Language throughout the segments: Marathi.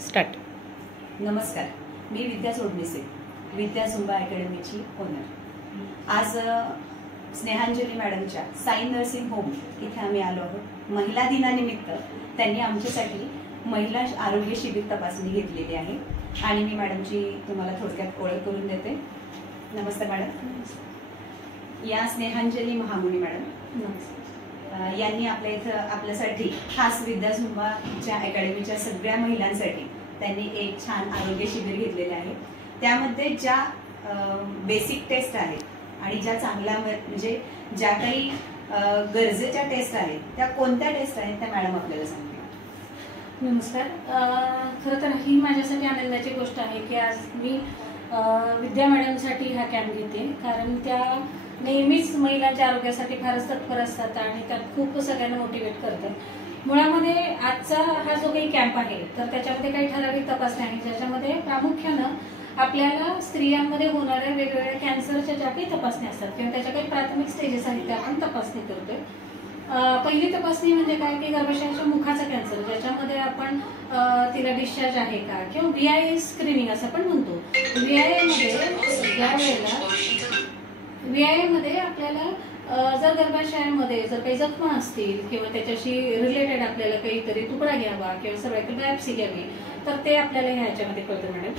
स्टार्ट. नमस्कार, मी विद्या सोडणीसे, विद्या झुंबा अकॅडमीची ओनर. आज स्नेहांजली मॅडमच्या साई नर्सिंग होम इथे आम्ही आलो आहोत. महिला दिनानिमित्त त्यांनी आमच्यासाठी महिला आरोग्य शिबिर तपासणी घेतलेली आहे आणि मी मॅडमची तुम्हाला थोडक्यात ओळख करून देते. नमस्ते मॅडम. या स्नेहांजली महामुनी मॅडम. यांनी आपल्या इथं आपल्यासाठी खास विद्या झुंबाच्या अकॅडमीच्या सगळ्या महिलांसाठी त्यांनी एक छान आरोग्य शिबिर घेतलेले आहे. त्यामध्ये ज्या बेसिक टेस्ट आहेत आणि ज्या चांगल्या म्हणजे ज्या काही गरजेच्या टेस्ट आहेत त्या कोणत्या टेस्ट आहेत त्या मॅडम आपल्याला सांगतील. नमस्कार. खरं तर ही माझ्यासाठी आनंदाची गोष्ट आहे की आज मी विद्या मॅडमसाठी हा कॅम्प घेते, कारण त्या नेहमीच महिलांच्या आरोग्यासाठी फारच तत्पर असतात आणि त्या खूप सगळ्यांना मोटिवेट करतात. मुळामध्ये आजचा हा जो काही कॅम्प आहे तर त्याच्यामध्ये काही ठराविक तपासण्या आहेत, ज्याच्यामध्ये प्रामुख्यानं आपल्याला स्त्रियांमध्ये होणाऱ्या वेगवेगळ्या कॅन्सरच्या ज्या काही तपासण्या असतात किंवा त्याच्या काही प्राथमिक स्टेजेस आहेत त्या आपण तपासणी करतोय. पहिली तपासणी म्हणजे काय की गर्भाशयाच्या मुखाचा कॅन्सर, ज्याच्यामध्ये आपण तिला डिस्चार्ज आहे का किंवा VIA स्क्रीनिंग असं पण म्हणतो. VIA मध्ये आपल्याला जर गर्भाशयामध्ये जर काही जखमा असतील किंवा त्याच्याशी रिलेटेड आपल्याला काहीतरी तुकडा घ्यावा किंवा सर्वायकल बायोप्सी घ्यावी तर ते आपल्याला ह्याच्यामध्ये कळतं मॅडम.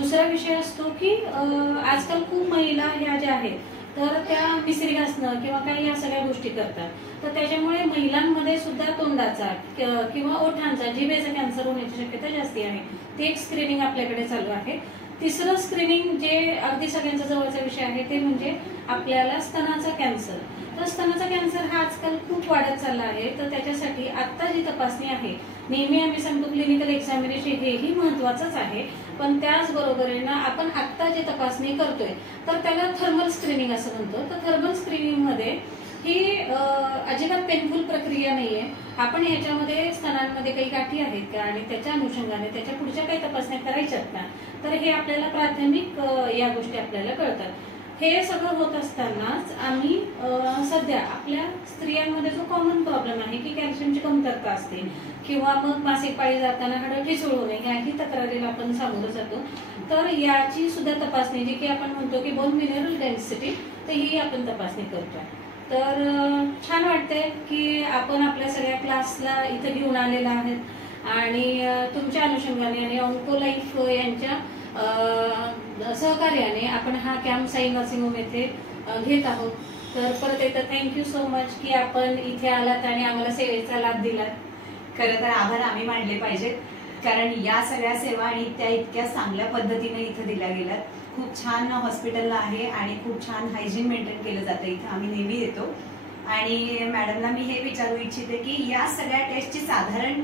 दुसरा विषय असतो की आजकाल खूप महिला ह्या ज्या आहेत तर त्या मिसरी घासणं किंवा काही या सगळ्या गोष्टी करतात, तर त्याच्यामुळे महिलांमध्ये सुद्धा तोंडाचा किंवा ओठांचा जिभेचा कॅन्सर होण्याची शक्यता जास्ती आहे. ते एक स्क्रीनिंग आपल्याकडे चालू आहे. तिसरं स्क्रीनिंग जे अगदी सगळ्यांचा जवळचा विषय आहे ते म्हणजे आपल्याला स्तनाचा कॅन्सर. तर स्तनाचा कॅन्सर हा आजकाल खूप वाढत चालला आहे, तर त्याच्यासाठी आत्ता जी तपासणी आहे, नेहमी आम्ही सांगतो क्लिनिकल एक्झामिनेशन हेही महत्वाचंच आहे, पण त्याचबरोबरीनं आपण आत्ता जे तपासणी करतोय तर त्याला थर्मल स्क्रीनिंग असं म्हणतो. तर थर्मल स्क्रीनिंग मध्ये ही अजिबात पेनफुल प्रक्रिया नाहीये. आपण ह्याच्यामध्ये स्तनांमध्ये काही गाठी आहेत का आणि त्याच्या अनुषंगाने त्याच्या पुढच्या काही तपासण्या करायच्यात ना, तर हे आपल्याला प्राथमिक या गोष्टी आपल्याला कळतात. हे सगळं होत असतानाच आम्ही सध्या आपल्या स्त्रियांमध्ये जो कॉमन प्रॉब्लेम आहे की कॅल्शियमची कमतरता असते किंवा मग मासिक पाळी जाताना हाडं ठिसूळ होणे याही तक्रारीला आपण सामोरं जातो, तर याची सुद्धा तपासणी जी की आपण म्हणतो की बोन मिनरल डेन्सिटी, तर ही आपण तपासणी करतोय. तर छान वाटतंय की आपण आपल्या सगळ्या क्लासला इथं घेऊन आलेला आहेत आणि तुमच्या अनुषंगाने आणि ऑन्कोलाईफ यांच्या सहकार्याने आपण हा कॅम्प साई नर्सिंग होम येथे घेत आहोत. तर परत एकदा थँक्यू सो मच की आपण इथे आलात आणि आम्हाला सेवेचा लाभ दिलात. खरं तर आभार आम्ही मानले पाहिजेत, कारण या सगळ्या सेवा आणि त्या इतक्या चांगल्या पद्धतीने इथं दिल्या गेल्यात. खूप छान हॉस्पिटलला आहे आणि खूप छान हायजीन मेंटेन केलं जातं इथं. आम्ही नेहमी येतो आणि मॅडमला मी हे विचारू इच्छिते की या सगळ्या टेस्टची साधारण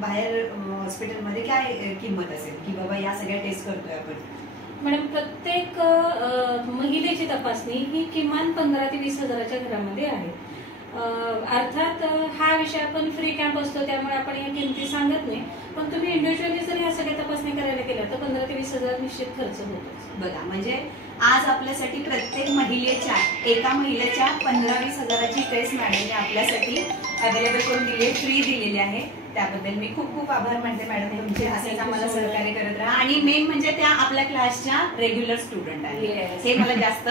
बाहेर हॉस्पिटलमध्ये काय किंमत असेल की बाबा या सगळ्या टेस्ट करतोय आपण. मॅडम, प्रत्येक महिलेची तपासणी ही किमान 15 ते 20 हजाराच्या घरामध्ये आहे. अर्थात हा विषय आपण फ्री कॅम्प असतो त्यामुळे आपण या किमती सांगत नाही, पण तुम्ही इंडिव्हिज्युअली जर ह्या सगळ्या तपासणी करायला गेल्या तर 15 ते 20 हजार निश्चित खर्च होतो. बघा, म्हणजे आज आपल्यासाठी प्रत्येक महिलेच्या एका महिलेच्या 15-20 हजाराची टेस्ट मॅडमने आपल्यासाठी अवेलेबल करून दिली, फ्री दिलेली आहे. त्याबद्दल मी खूप खूप आभार मानते मॅडम तुमचे. असेच आम्हाला सहकार्य करत राहा आणि मेन म्हणजे त्या आपल्या क्लासच्या रेग्युलर स्टुडंट आहेत, हे मला जास्त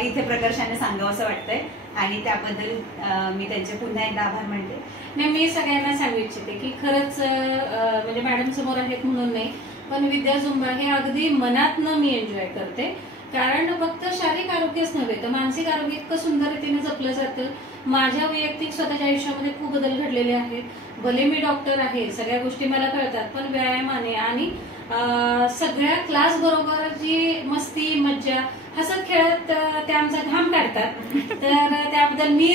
इथे प्रकर्षाने सांगावं असं वाटतंय आणि त्याबद्दल मी त्यांचे पुन्हा एकदा आभार मानते. नाही, मी सगळ्यांना सांगू इच्छिते की खरंच म्हणजे मॅडम समोर आहेत म्हणून नाही, पण विद्या झुंबा हे अगदी मनातनं मी एन्जॉय करते, कारण फक्त शारीरिक आरोग्यच नव्हे तर मानसिक आरोग्य इतकं सुंदर रीतीने जपलं जातं. माझ्या वैयक्तिक स्वतःच्या आयुष्यामध्ये खूप बदल घडलेले आहेत. भले मी डॉक्टर आहे, सगळ्या गोष्टी मला कळतात, पण व्यायामाने आणि सगळ्या क्लास बरोबर जी मस्ती मज्जा हसत खेळत ते आमचा घाम काढतात, तर त्याबद्दल मी